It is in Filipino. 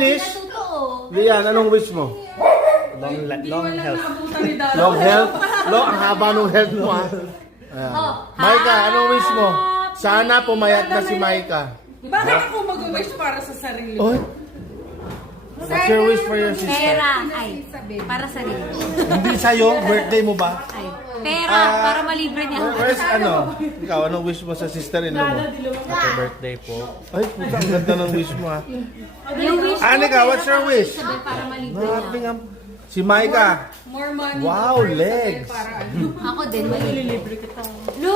finish? Lian, anong wish mo? Long health. Long health? Ang haba nung health mo ha. Maika, anong wish mo? Sana pumayat na si Maika. Bakit ako mag-wish para sa sarili Oy. ko? What's your wish for your sister? Pera. Ay, para sa rin. Hindi sa'yo, birthday mo ba? Ay, pera, para malibre niya. Where's ikaw, anong wish mo sa sister-in-law mo? Happy birthday po. Ay, puta, ang ganda ng wish mo ha. Yung wish ko, Anika, what's your wish? sabi para malibre Grabe niya. nga. Si Maika. More money. Wow, para sa legs. akin, para ano. Ako din, malilibre kita. Lo,